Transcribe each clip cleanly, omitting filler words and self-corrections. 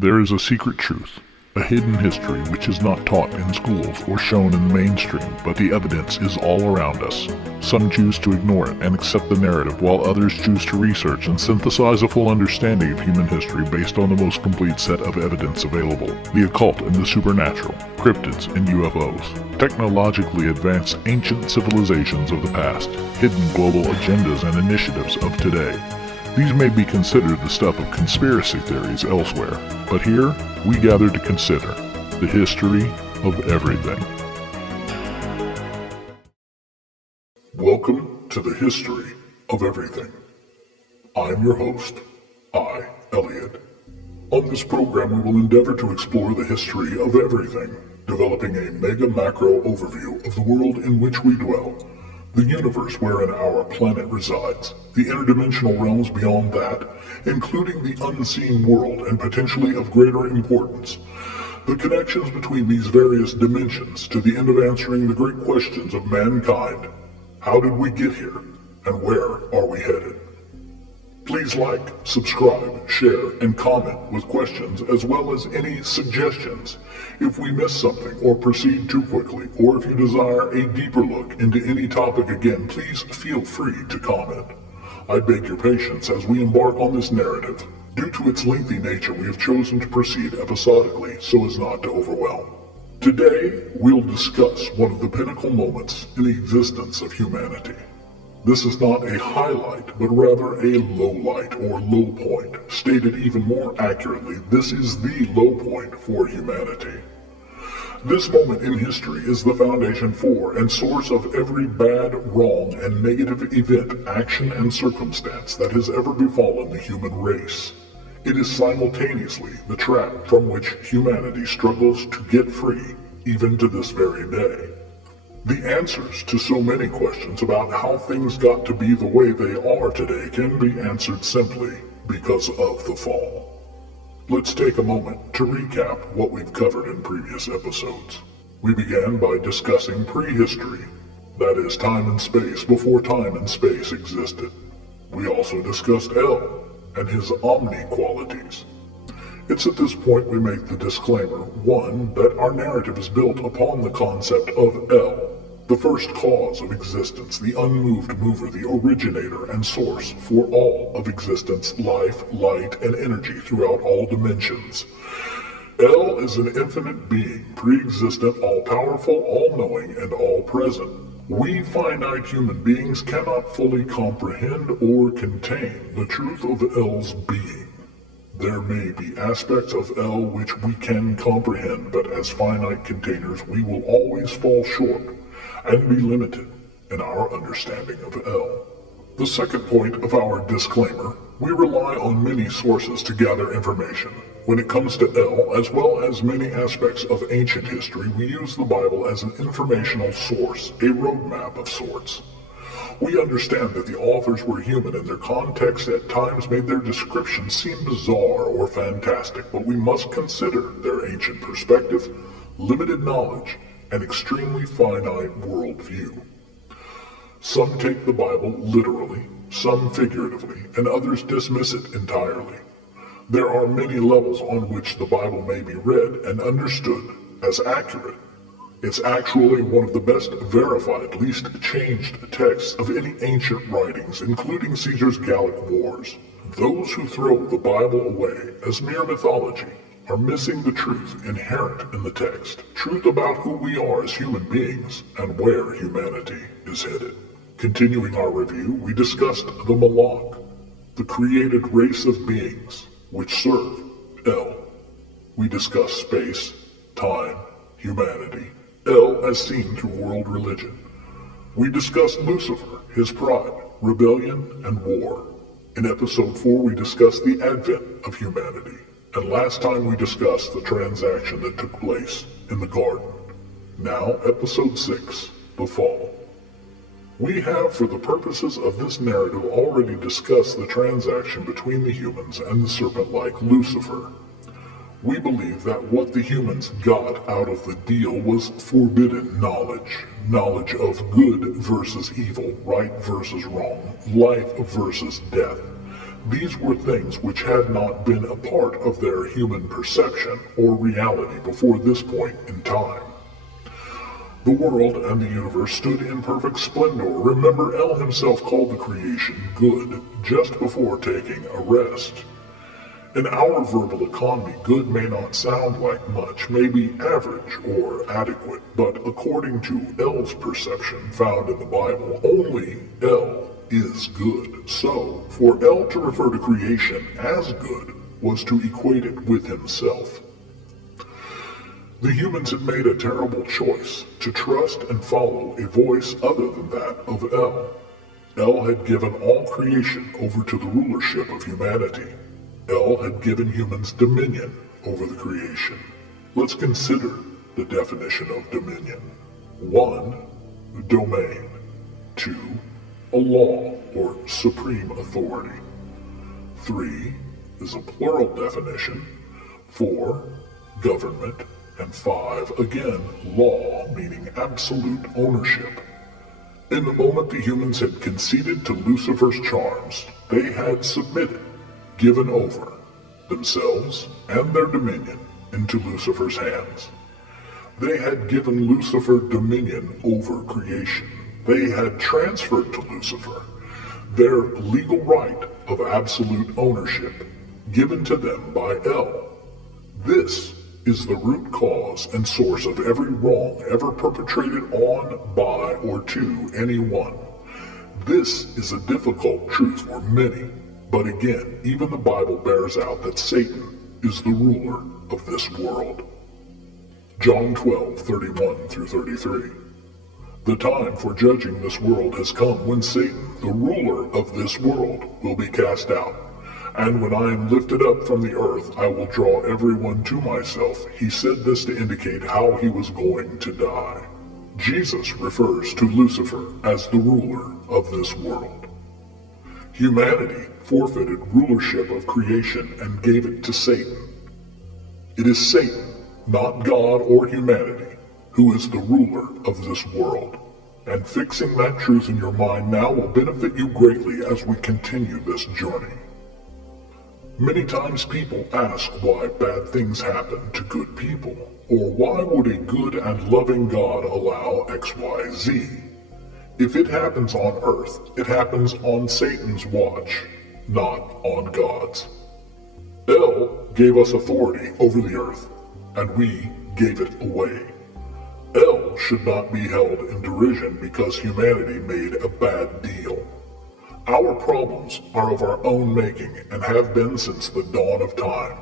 There is a secret truth, a hidden history which is not taught in schools or shown in the mainstream, but the evidence is all around us. Some choose to ignore it and accept the narrative, while others choose to research and synthesize a full understanding of human history based on the most complete set of evidence available. The occult and the supernatural, cryptids and UFOs, technologically advanced ancient civilizations of the past, hidden global agendas and initiatives of today. These may be considered the stuff of conspiracy theories elsewhere, but here we gather to consider the history of everything. Welcome to the history of everything. I'm your host, Elead. On this program, we will endeavor to explore the history of everything, developing a mega-macro overview of the world in which we dwell, the universe wherein our planet resides, the interdimensional realms beyond that, including the unseen world and potentially of greater importance, the connections between these various dimensions to the end of answering the great questions of mankind. How did we get here, and where are we headed? Please like, subscribe, share, and comment with questions as well as any suggestions. If we miss something or proceed too quickly, or if you desire a deeper look into any topic again, please feel free to comment. I beg your patience as we embark on this narrative. Due to its lengthy nature, we have chosen to proceed episodically so as not to overwhelm. Today, we'll discuss one of the pinnacle moments in the existence of humanity. This is not a highlight, but rather a low light or low point. Stated even more accurately, this is the low point for humanity. This moment in history is the foundation for and source of every bad, wrong, and negative event, action, and circumstance that has ever befallen the human race. It is simultaneously the trap from which humanity struggles to get free, even to this very day. The answers to so many questions about how things got to be the way they are today can be answered simply because of the fall. Let's take a moment to recap what we've covered in previous episodes. We began by discussing prehistory, that is time and space before time and space existed. We also discussed El and his omni qualities. It's at this point we make the disclaimer, one, that our narrative is built upon the concept of El, the first cause of existence, the unmoved mover, the originator and source for all of existence, life, light, and energy throughout all dimensions. El is an infinite being, pre-existent, all-powerful, all-knowing, and all-present. We finite human beings cannot fully comprehend or contain the truth of El's being. There may be aspects of El which we can comprehend, but as finite containers we will always fall short and be limited in our understanding of El. The second point of our disclaimer, we rely on many sources to gather information. When it comes to El, as well as many aspects of ancient history, we use the Bible as an informational source, a roadmap of sorts. We understand that the authors were human and their context at times made their descriptions seem bizarre or fantastic, but we must consider their ancient perspective, limited knowledge, and extremely finite worldview. Some take the Bible literally, some figuratively, and others dismiss it entirely. There are many levels on which the Bible may be read and understood as accurate. It's actually one of the best verified, least changed texts of any ancient writings, including Caesar's Gallic Wars. Those who throw the Bible away as mere mythology are missing the truth inherent in the text, truth about who we are as human beings and where humanity is headed. Continuing our review, we discussed the Malak, the created race of beings which serve El. We discussed space, time, humanity, El as seen through world religion. We discussed Lucifer, his pride, rebellion, and war. In episode 4, we discussed the advent of humanity. And last time we discussed the transaction that took place in the garden. Now, episode 6, the fall. We have, for the purposes of this narrative, already discussed the transaction between the humans and the serpent-like Lucifer. We believe that what the humans got out of the deal was forbidden knowledge. Knowledge of good versus evil, right versus wrong, life versus death. These were things which had not been a part of their human perception or reality before this point in time. The world and the universe stood in perfect splendor. Remember, El himself called the creation good just before taking a rest. In our verbal economy, good may not sound like much, may be average or adequate, but according to El's perception found in the Bible, only El is good. So, for El to refer to creation as good was to equate it with himself. The humans had made a terrible choice to trust and follow a voice other than that of El. El had given all creation over to the rulership of humanity. El had given humans dominion over the creation. Let's consider the definition of dominion. 1. Domain. 2. A law or supreme authority. 3 is a plural definition. 4. Government. And 5, again, law, meaning absolute ownership. In the moment the humans had conceded to Lucifer's charms, they had submitted, given over, themselves and their dominion into Lucifer's hands. They had given Lucifer dominion over creation. They had transferred to Lucifer their legal right of absolute ownership, given to them by El. This is the root cause and source of every wrong ever perpetrated on, by, or to anyone. This is a difficult truth for many, but again, even the Bible bears out that Satan is the ruler of this world. John 12:31 through 33. The time for judging this world has come when Satan, the ruler of this world, will be cast out. And when I am lifted up from the earth, I will draw everyone to myself. He said this to indicate how he was going to die. Jesus refers to Lucifer as the ruler of this world. Humanity forfeited rulership of creation and gave it to Satan. It is Satan, not God or humanity, who is the ruler of this world. And fixing that truth in your mind now will benefit you greatly as we continue this journey. Many times people ask why bad things happen to good people, or why would a good and loving God allow XYZ? If it happens on earth, it happens on Satan's watch, not on God's. El gave us authority over the earth, and we gave it away. El should not be held in derision because humanity made a bad deal. Our problems are of our own making and have been since the dawn of time.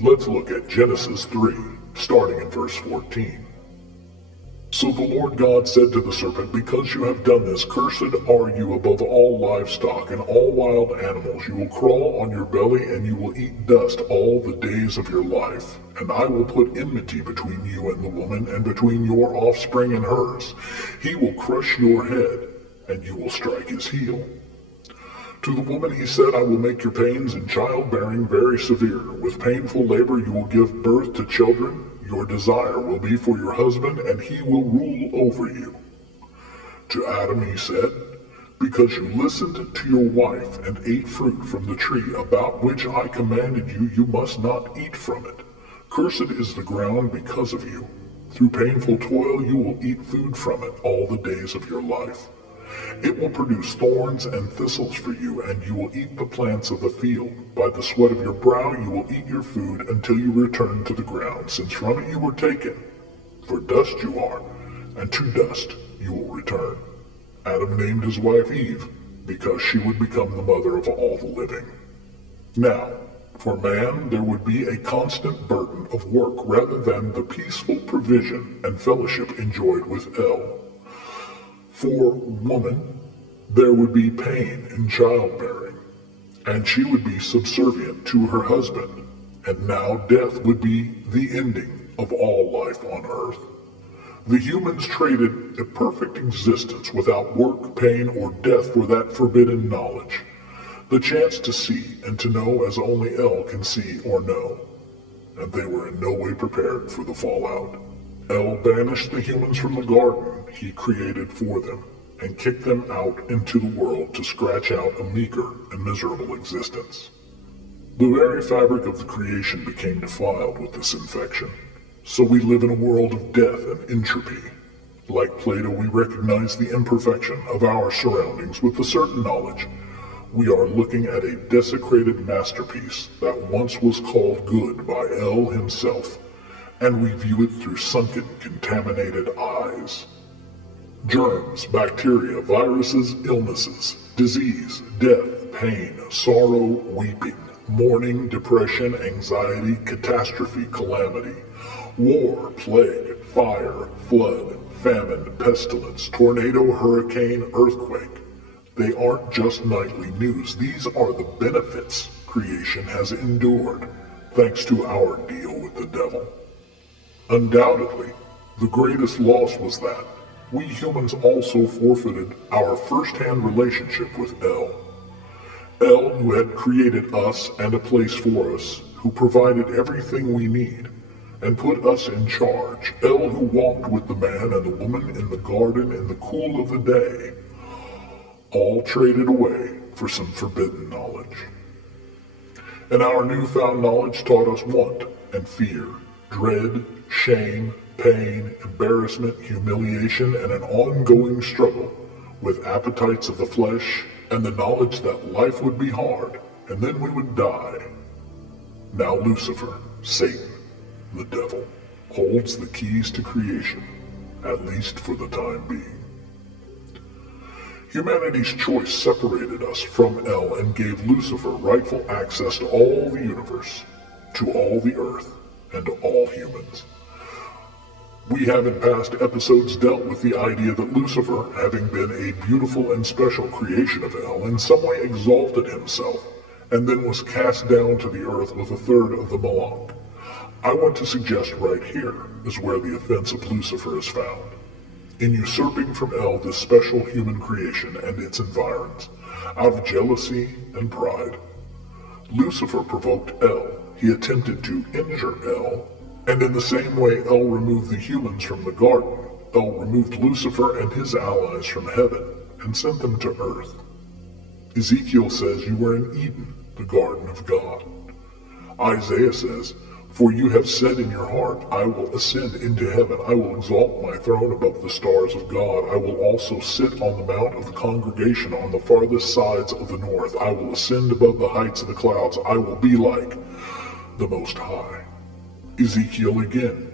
Let's look at Genesis 3, starting in verse 14. So the Lord God said to the serpent, because you have done this, cursed are you above all livestock and all wild animals. You will crawl on your belly and you will eat dust all the days of your life. And I will put enmity between you and the woman, and between your offspring and hers. He will crush your head, and you will strike his heel. To the woman he said, I will make your pains in childbearing very severe. With painful labor you will give birth to children. Your desire will be for your husband, and he will rule over you. To Adam he said, because you listened to your wife and ate fruit from the tree about which I commanded you, you must not eat from it. Cursed is the ground because of you. Through painful toil you will eat food from it all the days of your life. It will produce thorns and thistles for you, and you will eat the plants of the field. By the sweat of your brow you will eat your food until you return to the ground, since from it you were taken. For dust you are, and to dust you will return. Adam named his wife Eve, because she would become the mother of all the living. Now, for man there would be a constant burden of work rather than the peaceful provision and fellowship enjoyed with El. For woman, there would be pain in childbearing, and she would be subservient to her husband, and now death would be the ending of all life on earth. The humans traded a perfect existence without work, pain, or death for that forbidden knowledge, the chance to see and to know as only El can see or know, and they were in no way prepared for the fallout. El banished the humans from the garden he created for them. and kicked them out into the world to scratch out a meager and miserable existence. The very fabric of the creation became defiled with this infection, so we live in a world of death and entropy. Like Plato, we recognize the imperfection of our surroundings with the certain knowledge we are looking at a desecrated masterpiece that once was called good by El himself, and we view it through sunken, contaminated eyes. Germs, bacteria, viruses, illnesses, disease, death, pain, sorrow, weeping, mourning, depression, anxiety, catastrophe, calamity, war, plague, fire, flood, famine, pestilence, tornado, hurricane, earthquake. They aren't just nightly news. These are the benefits creation has endured, thanks to our deal with the devil. Undoubtedly, the greatest loss was that we humans also forfeited our first-hand relationship with El. El, who had created us and a place for us, who provided everything we need, and put us in charge. El, who walked with the man and the woman in the garden in the cool of the day, all traded away for some forbidden knowledge. And our newfound knowledge taught us want and fear, dread, shame, pain, embarrassment, humiliation, and an ongoing struggle with appetites of the flesh and the knowledge that life would be hard and then we would die. Now Lucifer, Satan, the devil, holds the keys to creation, at least for the time being. Humanity's choice separated us from El and gave Lucifer rightful access to all the universe, to all the earth, and to all humans. We have in past episodes dealt with the idea that Lucifer, having been a beautiful and special creation of El, in some way exalted himself, and then was cast down to the earth with a third of the Malak. I want to suggest right here is where the offense of Lucifer is found. In usurping from El this special human creation and its environs, out of jealousy and pride. Lucifer provoked El. He attempted to injure El, and in the same way El removed the humans from the garden, El removed Lucifer and his allies from heaven and sent them to earth. Ezekiel says you were in Eden, the garden of God. Isaiah says, "For you have said in your heart, I will ascend into heaven. I will exalt my throne above the stars of God. I will also sit on the mount of the congregation on the farthest sides of the north. I will ascend above the heights of the clouds. I will be like the Most High." Ezekiel again,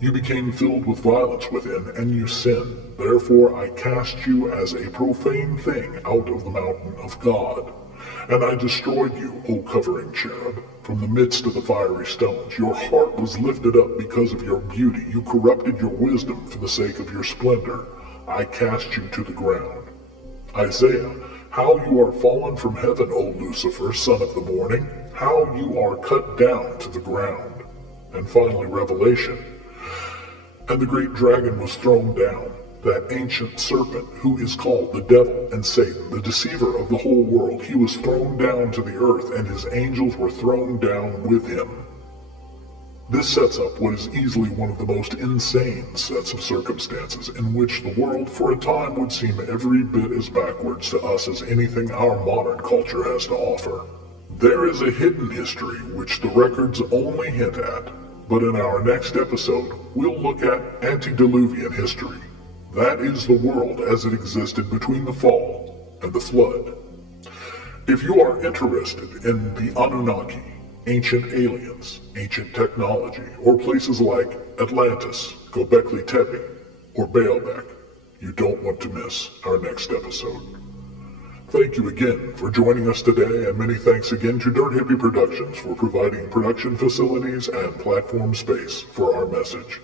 "You became filled with violence within, and you sinned. Therefore I cast you as a profane thing out of the mountain of God. And I destroyed you, O covering cherub, from the midst of the fiery stones. Your heart was lifted up because of your beauty. You corrupted your wisdom for the sake of your splendor. I cast you to the ground." Isaiah, "How you are fallen from heaven, O Lucifer, son of the morning. How you are cut down to the ground." And finally, Revelation, "And the great dragon was thrown down, that ancient serpent who is called the devil and Satan, the deceiver of the whole world. He was thrown down to the earth, and his angels were thrown down with him." This sets up what is easily one of the most insane sets of circumstances in which the world for a time would seem every bit as backwards to us as anything our modern culture has to offer. There is a hidden history which the records only hint at, but in our next episode we'll look at antediluvian history. That is the world as it existed between the fall and the flood. If you are interested in the Anunnaki, ancient aliens, ancient technology, or places like Atlantis, Göbekli Tepe, or Baalbek, you don't want to miss our next episode. Thank you again for joining us today, and many thanks again to Dirt Hippie Productions for providing production facilities and platform space for our message.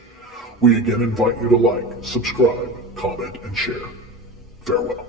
We again invite you to like, subscribe, comment, and share. Farewell.